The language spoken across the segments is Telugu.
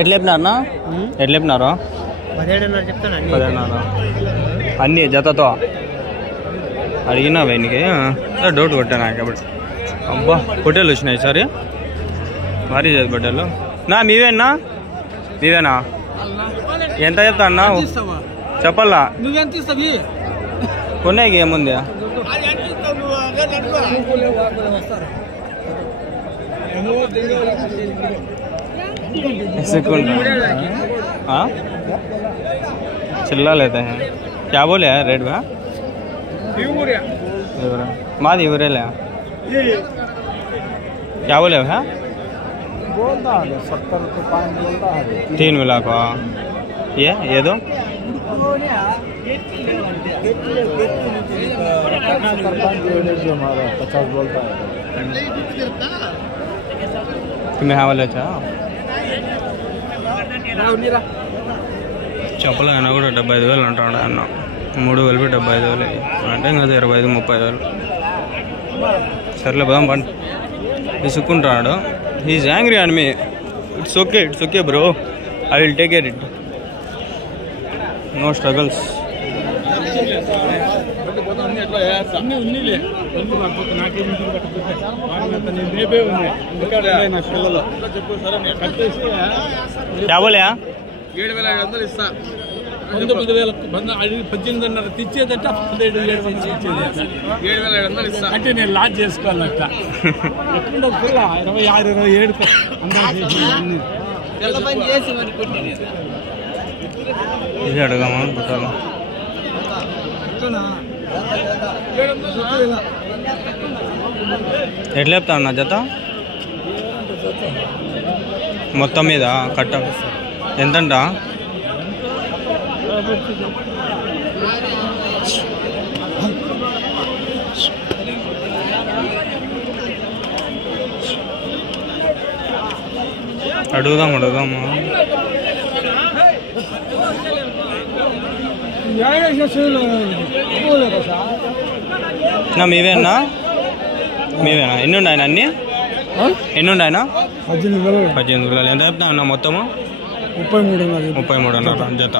ఎట్లా చెప్పినారన్నా? ఎట్లా చెప్పినారు? 17,500 అన్నీ జతతో అడిగినా వెయ్యికి డౌట్ కొట్టా నాకు కాబట్టి. అబ్బా పొట్టేలు వచ్చినాయి సరే భారీ చేతి పొట్టేలు. నా మీవేనా? మీవేనా? ఎంత చెప్తా అన్నా చెప్పాలా? కొన్నాయికి ఏముంది? चिल्ला लेते हैं क्या बोले यार रेट में? माद इवरे ले क्या बोले भैया? 3 मिला को ये दो तुम्हें हाँ वाले చెప్పలు అయినా కూడా 75,000 అంటాడు అన్న. 3 కలిపి 75,000 అంటే ఇంకా 25,000-30,000. సర్లే పోదాం పండి. విసుక్కుంటాడు. He's angry on me. It's okay bro, I will take care it, no struggles. क्या बोले? 7,500 ఇస్తా. 18,500 తెచ్చేదంటే 7,500 ఇస్తా అంటే నేను లాజ్ చేసుకోవాలట. 26-27 ఇది అడగమా పుట్టాలి. ఎట్లా చెప్తా అన్న జత మొత్తం మీద కట్ట ఎంతంట? అడుగుదాము మీవేనా? ఎన్ని ఉన్నాయన? అన్ని ఎన్ని ఉన్నాయన? 18,000. ఎంత చెప్తా అన్న మొత్తము? 33,500 జత.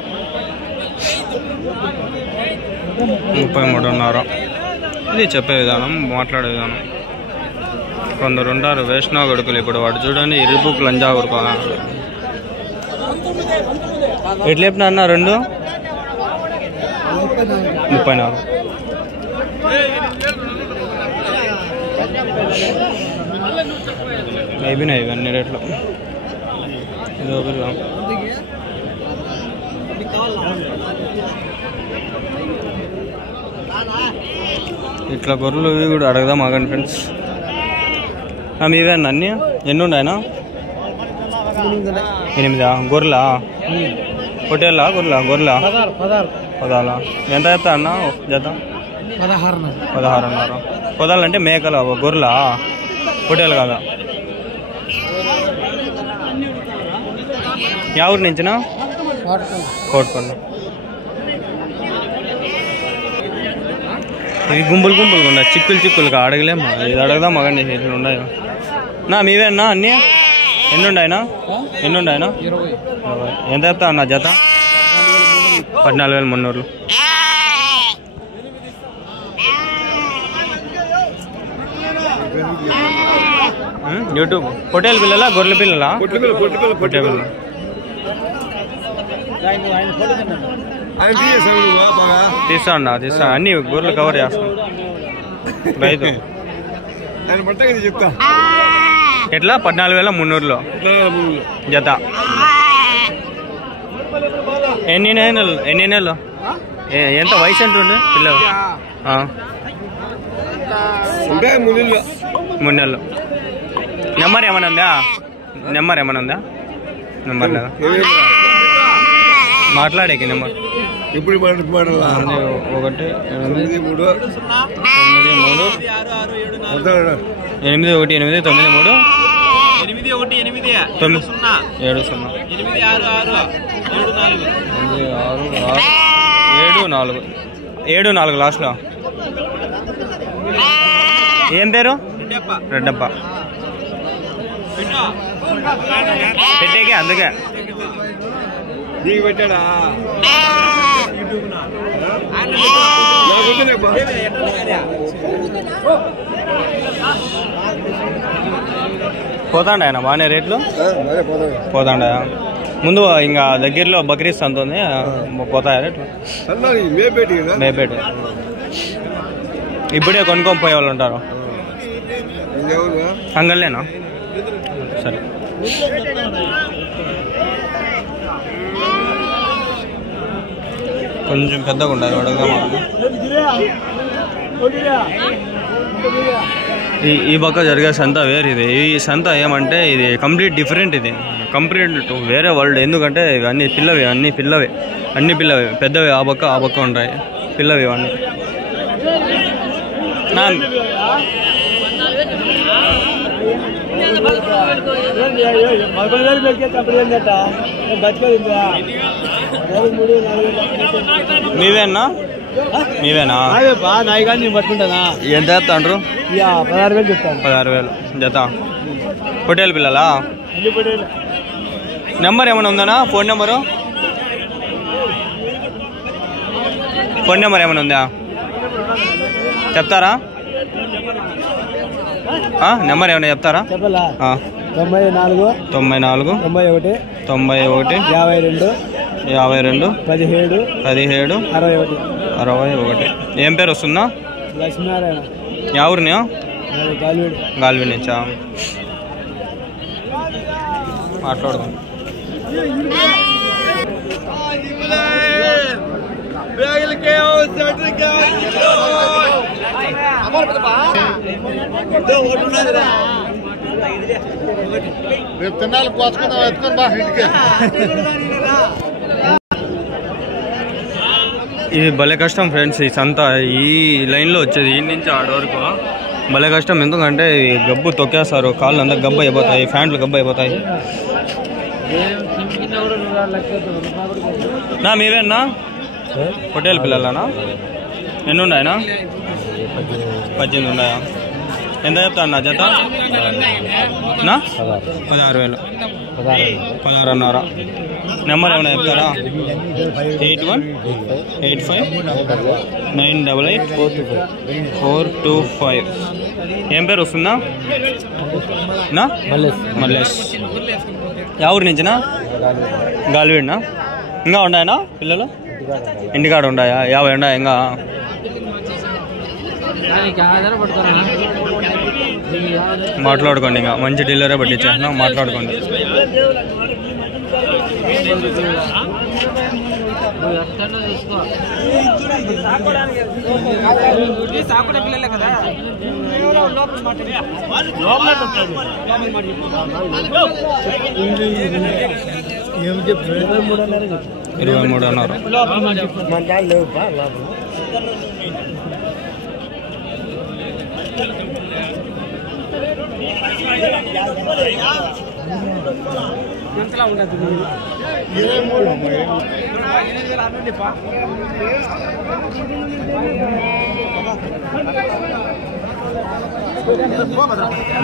33,500. ఇది చెప్పే విధానం, మాట్లాడే విధానం. కొందరు ఉంటారు వేష్ణవ కొడుకులు. ఇప్పుడు వాడు చూడండి ఇరుబుక్ లంజా కొడుకు. ఎట్లా చెప్పినా అన్న? 2 34. అయిపోయినాయి ఇవన్నీ రేట్లు. ఇదో పిల్ల ఇట్లా గొర్రెలు ఇవి కూడా అడగదాం ఆగండి ఫ్రెండ్స్. మీవేనా అన్నీ? ఎన్ని ఉన్నాయన? 8 గొర్రెలా? పొట్టేళ్ళ గొర్రెలా? 16. ఎంత చెప్తా అన్న జత? 16,500. పొదాలంటే మేకలు, గొర్రెలా? పొట్టేలు కాదా? యా ఊరి నుంచినా? కోట్కొండ. ఇవి గుంపులుగా ఉన్నాయి, చిక్కులుగా అడగలేమ్మా. ఇది అడగదాం మగండి ఇట్లా ఉన్నాయి. నా మీవేనా అన్నీ? ఎన్ని ఉన్నాయన? 20. ఎంత చెప్తా అన్న జత? 14,300. యూట్యూబ్ పొట్టేలు పిల్లలా గొర్రెల పిల్లలా? పొట్టే పిల్ల. తీస్తా అన్ని గొర్రెలు కవర్ చేస్తాం. రైతు ఎట్లా? 14,300 జత. ఎన్ని నెలలు? ఎంత వయసు ఎంతుండే పిల్లలు? 3 నెలలు. నెంబర్ ఏమైనా ఉందా? నెంబర్ లేదా? మాట్లాడేకి నెంబర్ ఇప్పుడు 1 8 3 81893 74 లాస్ట్లో. ఏం పేరు? రెడ్డప్ప. పెట్టేకే అందుకే నీకు పెట్టాడా పోతాండ ఆయన బాగానే రేట్లు పోతాండ ముందు ఇంకా దగ్గరలో బక్రీద్ సంత ఉంది పోతాయా రేట్లు మేపేట ఇప్పుడే కొనుక్కొని పోయే వాళ్ళు ఉంటారు అంగళ్ళేనా సరే కొంచెం పెద్దగా ఉండాలి అడుగుదాం ఈ పక్క జరిగే సంత వేరు ఇది ఈ సంత ఏమంటే ఇది కంప్లీట్ డిఫరెంట్ ఇది కంప్లీట్ వేరే వరల్డ్ ఎందుకంటే ఇవి అన్ని పిల్లవి అన్ని పిల్లవి పెద్దవి ఆ పక్క ఉంటాయి పిల్లవి ఇవన్నీ మీవేనా పట్టుకుంటానా ఎంత చెప్తాండ్రు 16,000 చెప్తాను 16,000 జత పొట్టేలు పిల్లలా నెంబర్ ఏమైనా ఉందనా ఫోన్ నెంబర్ ఏమైనా ఉందా చెప్తారా నెంబర్ ఏమైనా చెప్తారా 94 91 52 17 61 ఏం పేరు వస్తుందా లక్ష్మీనారాయణ ఎవరిని గాల్వీ నుంచా మాట్లాడదాం రేపు తిన్నాళ్ళు కోసుకుందాం ఎత్తుకొని బా ఇంటికి ఇది భలే కష్టం ఫ్రెండ్స్ ఈ సంత ఈ లైన్లో వచ్చేది ఈ నుంచి ఆడ వరకు భలే కష్టం ఎందుకంటే గబ్బు తొక్కేస్తారు కాళ్ళు అంతా గబ్బు అయిపోతాయి ఫ్యాంట్లు గబ్బు అయిపోతాయి నా మీవేనా హోటల్ పిల్లలనా ఎన్ని ఉన్నాయనా 18 ఉన్నాయా ఎంత చెప్తాను నా జత నా 16,000 16,500 నెంబర్ ఏమైనా చెప్తారా 8185988425 ఏం పేరు వస్తుందా నా మల్లేష్ ఎవరి నుంచినా గాలివీడినా ఇంకా ఉన్నాయనా పిల్లలు ఇంటికాడ ఉన్నాయా 50 ఉన్నాయా ఇంకా మాట్లాడుకోండి ఇంకా మంచి డీలరే పట్టించేస్తున్నా మాట్లాడుకోండి పిల్లలే కదా 23 అన్నారు ఎంతలా ఉండదు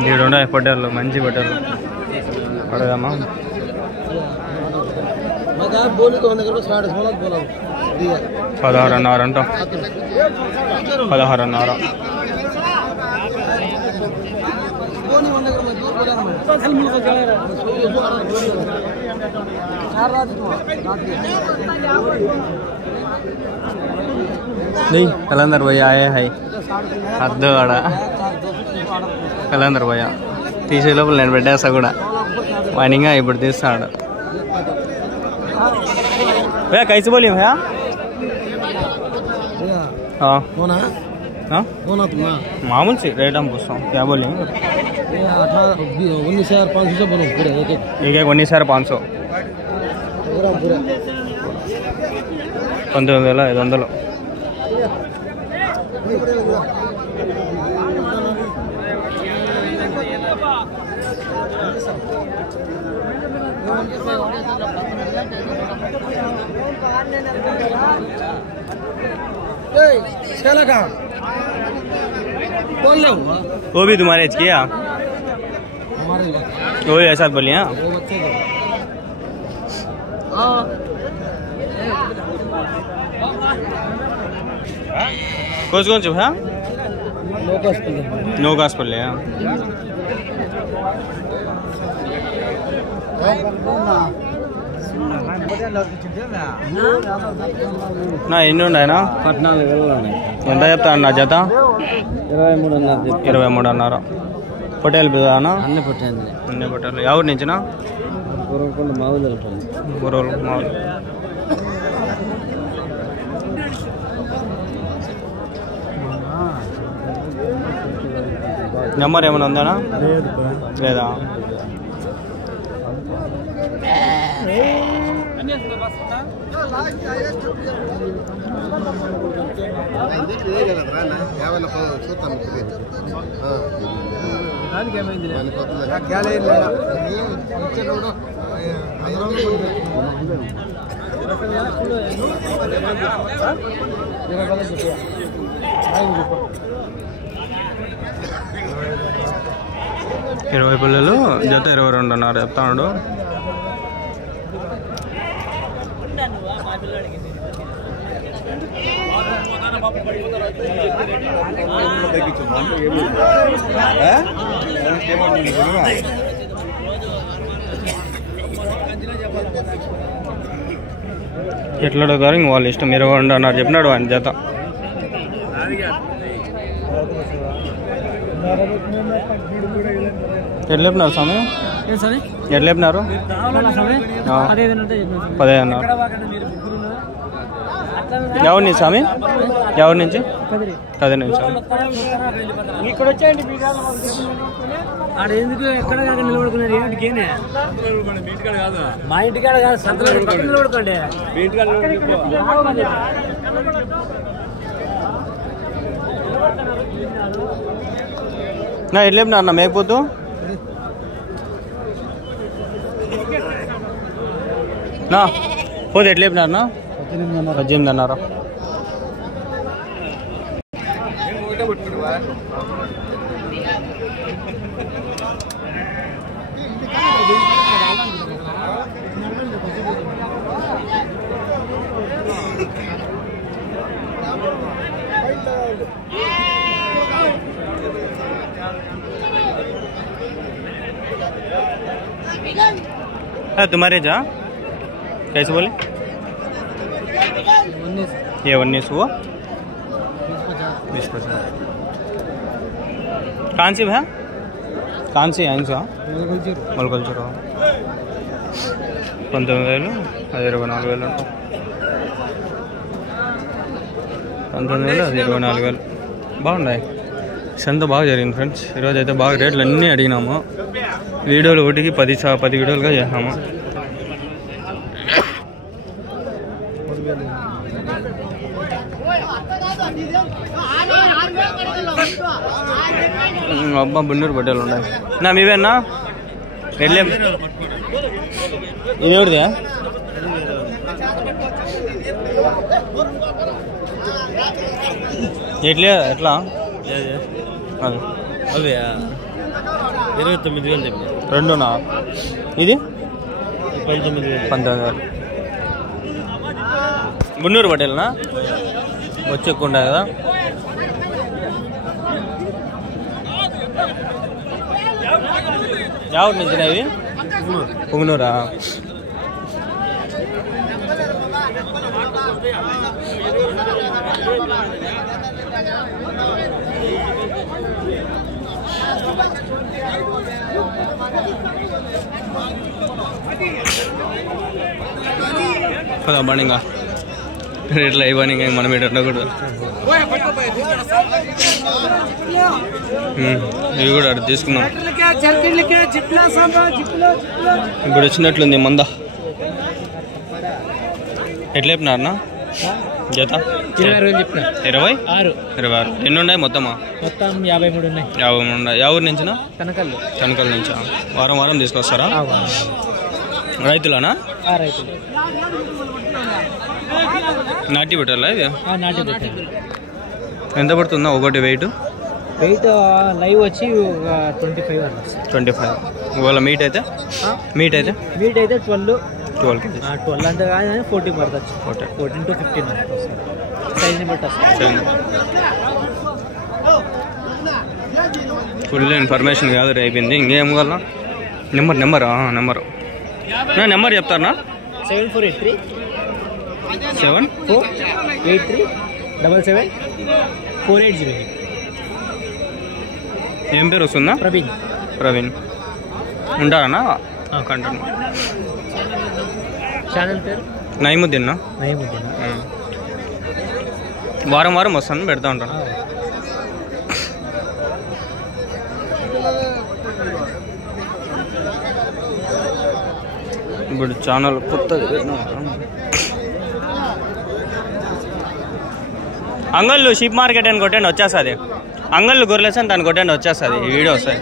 7 ఉన్నాయి పొట్టేళ్ళు మంచి పొట్టేళ్ళు పడదామా 16 అన్నారు అంట 16 అన్నారు नहीं कलंदर भैया आए है हद वाड़ा कलंदर भैया तीसे लोपल నేను పెట్టేసా కూడా వానింగా ఇప్పుడు తీస్తాడు भैया कैसे बोली भैया हाँ मामूल से रेट हम पूछता हूँ क्या बोले 19,500 से बोलो पूरे एक 19,500 19,500 वो भी तुम्हारे एज किया वो भी ऐसा बोलिए कौन से है नौकास पल्ले నా ఎన్ని ఉన్నాయనా 14 ఎంత చెప్తా అన్న జత 23 అన్నారు పొట్టేలు బిదానా అన్ని పుట్టింది అన్ని పొట్టేలు ఎవరి నుంచినా గురవలు మావులు నెంబర్ ఏమైనా ఉందానా లేదా ఇరవై పిల్లలు జత 22 అన్నారు చెప్తాడు ఎట్లా గారు ఇంక వాళ్ళ ఇష్టం 22 అన్నారు చెప్పినాడు ఆయన జత ఎట్లా చెప్పినారు స్వామి ఎట్లా చెప్పినారు 15 అన్నారు ఎవరి నుంచి స్వామి ఎవరి నుంచి 10 నుంచి ఇక్కడ వచ్చేయండి ఆడ ఎందుకు ఎక్కడ నిలబడుకున్నారు ఏమిటికేనే మా ఇంటికాడ కాదు సంతలో నిలబడుకోండి నా ఎట్లా చెప్పినారు అన్న మేకపోతు నా పోతే ఎట్లా చెప్పినారు నా 18 అన్నారు तुम्हारे जा कैसे बोले ये 19 हुआ 20-50 कौन सी है कौन सी है इनसा मलकलचूर 19,000 అది 24,000 ఉంటాం 19,000 అది 24,000 బాగున్నాయి సంత బాగా జరిగింది ఫ్రెండ్స్ ఈరోజు అయితే బాగా రేట్లు అన్నీ అడిగినాము వీడియోలు ఒకటికి 10 వీడియోలుగా చేసాము అబ్బా బున్నూరు బట్టలు ఉన్నాయి నా మీవేనా ఎట్లే ఇది ఎవరిదా ఎట్లా అదే 29,000 చెప్పి రెండునా ఇది 19,000 బున్నూరు పట్టేలనా వచ్చి ఎక్కువ ఉంటాయి కదా ఎవరి నుంచి ఇవి పుంగనూరా కదా బణింగా రేట్లు అయిపోయి మనం ఏంటంటే కూడా ఇవి కూడా అక్కడ తీసుకున్నాం ఇప్పుడు వచ్చినట్లుంది మంద ఎట్లా చెప్పినారనా జత 26 ఎన్ని ఉన్నాయి మొత్తమా మొత్తం 53 ఉన్నాయి 53 ఉన్నాయి ఎవరి నుంచినా తనకల్ నుంచా వారం తీసుకొస్తారా రైతులనా రైతులు నాటి పెట్టాలా ఇది నాటి పెట్టాలి ఎంత పడుతుందా ఒకటి వెయిట్ లైవ్ వచ్చి 25 ఇవాళ మీట్ అయితే 12 12 kgs. 12 అంతే కాదు 14 పడుతుంది. 14 to 15 వస్తుంది. సైజ్ని బట్టి వస్తుంది. ఫుల్ ఇన్ఫర్మేషన్ కాదు అయిపోయింది. ఇంకేం కావాలా? నెంబర్ చెప్తారా? 7483 7483 77 ఏం పేరు వస్తుందా? ప్రవీణ్ ఉంటారన్నా? కంటెంట్ ఛానల్ పేరు నైముద్దీన్. వారం వస్తాను, పెడతా ఉంటాను. ఇప్పుడు ఛానల్ కొత్తది అంగళ్ళు షీప్ మార్కెట్ అని కొట్టండి వచ్చేస్తుంది. అంగళ్ళు గొర్రెలేసని దాన్ని కొట్టండి వచ్చేస్తుంది. ఈ వీడియో వస్తుంది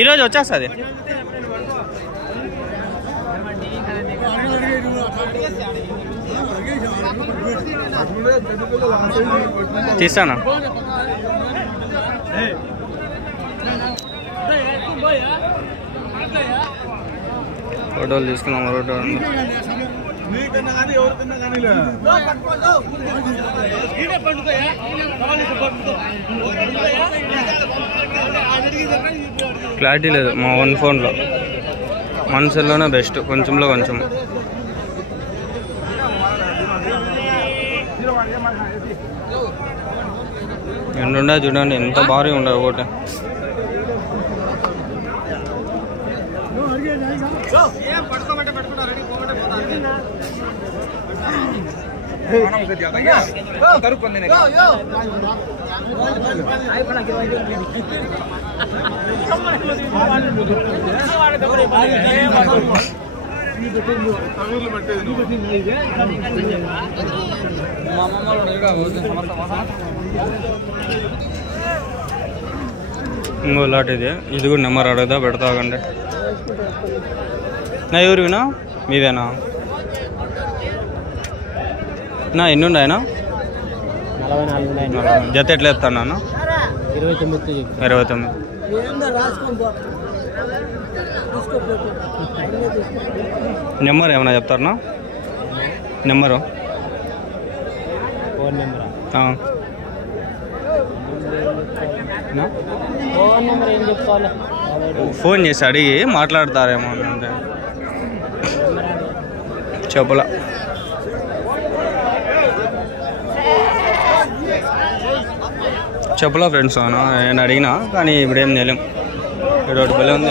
ఈరోజు వచ్చేస్తుంది. తీస్తానా? ఫోటోలు తీసుకున్నాం. క్లారిటీ లేదు మా వన్ ఫోన్లో. మన సెల్లోనే బెస్ట్, కొంచెంలో కొంచెం. ఎండుండే చూడండి ఎంత భారీ ఉండదు ఒకటి. ఇంకో లాట్ ఇది కూడా నెంబర్ అడగదా పెడతాకండి. నా ఎవరివినా మీవేనా? నా ఎన్ని ఉన్నాయనా? 44 జత ఎట్లా చెప్తాను? 29. నెంబర్ ఏమన్నా చెప్తారా? నెంబరు ఫోన్ చేసి అడిగి మాట్లాడతారేమో అంటే చెప్పలా. ఫ్రెండ్స్ నేను అడిగినా కానీ ఇప్పుడు ఏం చేయలేం. ఇక్కడ ఒకటి బలే ఉంది.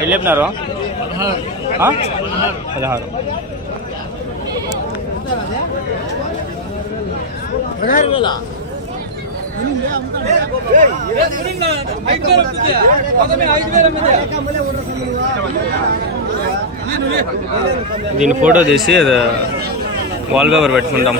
ఎట్లా చెప్పినారు? 16. దీని ఫోటో తీసి వాల్ పేపర్ పెట్టుకుంటాం.